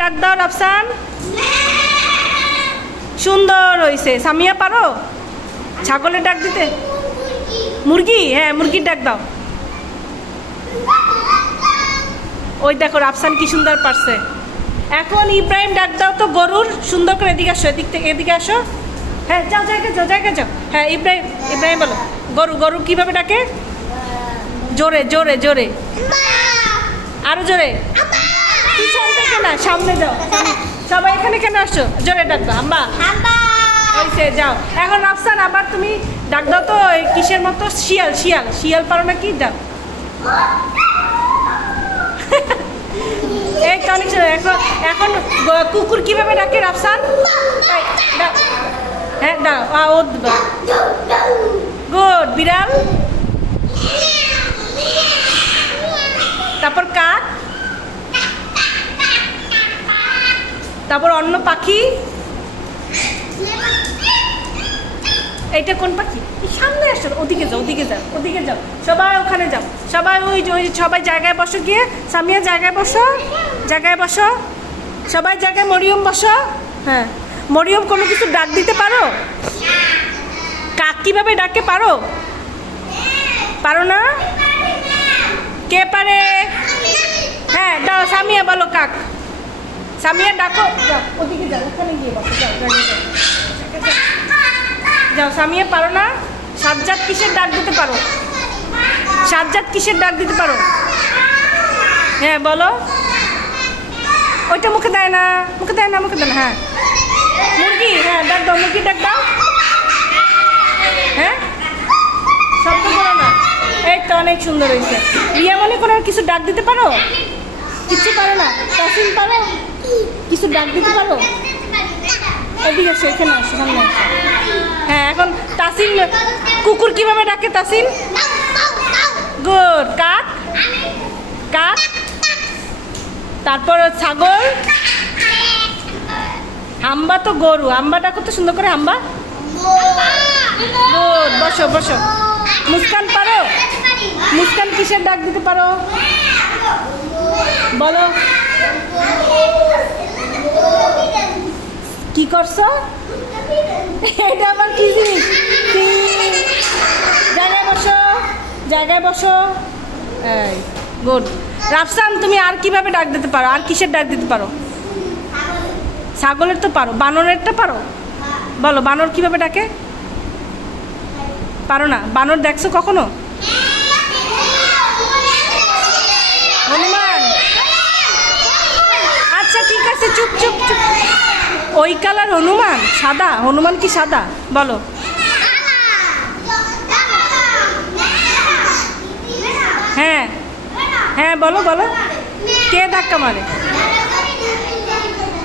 ডাক দাও রাফসান। সুন্দর হয়েছে। সামিয়া পারো ছাগলের ডাক দিতে? মুরগি, হ্যাঁ মুরগির ডাক দাও। ওই দেখো রাফসান কি সুন্দর পারছে। এখন ইব্রাহিম ডাক দাও তো গরুর, সুন্দর করে এদিকে আসো, এদিক থেকে এদিকে আসো। হ্যাঁ যাও, জায়গা যাও, জায়গা যাও। হ্যাঁ ইব্রাহিম, ইব্রাহিম বলো গরু, গরু কিভাবে ডাকে? জোরে জোরে জোরে, আরো জোরে। পিছন থেকে না, সামনে যাও। সবাই এখানে কেন আসছো? জোরে ডাক দাও আম্মা। হয়েছে, যাও। এখন রাফসান আবার তুমি ডাক দাও তো কিসের মতো? শিয়াল, শিয়াল, শিয়াল পারো নাকি? যাও। এই তো অনেক। এখন এখন কুকুর কিভাবে ডাকে রাফসান? হ্যাঁ দাও, ও গুড। বিড়াল, তারপর কাক, তারপর অন্য পাখি। এইটা কোন পাখি? সামনে আসো, ওদিকে যাও, ওদিকে যাও, ওদিকে যাও। সবাই ওখানে যাও, সবাই ওই সবাই জায়গায় বসো গিয়ে। সামিয়া জায়গায় বসো, জায়গায় বসো, সবাই জায়গায়। মরিয়ম বসো। হ্যাঁ মরিয়ম কোনো কিছু ডাক দিতে পারো? কাক কিভাবে ডাকে পারো? পারো না? কে পারে? হ্যাঁ দাও, সামিয়া বলো কাক। সামিয়া ডাকো, যাও ওদিকে যাও, ওখানে গিয়ে বসো, যাও জায়গায় যাও, যাও। সামিয়া পারো না? সাজ্জাদ কিসের ডাক দিতে পারো? সাজ্জাদ কিসের ডাক দিতে পারো? হ্যাঁ বলো। ওইটা মুখে দেয় না, মুখে দেয় না, মুখে দেয় না। হ্যাঁ মুরগি, হ্যাঁ ডাক দাও, মুরগি ডাক দাও। হ্যাঁ শব্দ করো না। এই তো অনেক সুন্দর হয়েছে। রিয়া মনে করে কিছু ডাক দিতে পারো? কিছু পারো না? তাসিন পারো কিছু ডাক দিতে পারো? এদিকে আসো, এখানে আসো, সামনে আসো। হ্যাঁ এখন তাসিন কুকুর কিভাবে ডাকে? তাসিন গুড। কাক, কাক, তারপর ছাগল। হাম্বা তো গরু, হাম্বা ডাকো তো সুন্দর করে, হাম্বা। গুড, বসো বসো। মুস্কান পারো? মুস্কান কিসের ডাক দিতে পারো বলো? কি করছো? এটা আবার কি জিনিস? জায়গায় বসো, জায়গায় বসো। এই গুড। রাফসান তুমি আর কিভাবে ডাক দিতে পারো? আর কিসের ডাক দিতে পারো? ছাগলের তো পারো, বানরেরটা পারো? বলো বানর কিভাবে ডাকে? পারো না? বানর দেখছো কখনো? হনুমান। আচ্ছা ঠিক আছে, চুপ চুপ চুপ। ওই কালার হনুমান? সাদা হনুমান কি সাদা? বলো। হ্যাঁ হ্যাঁ বলো বলো। কে ধাক্কা মারে?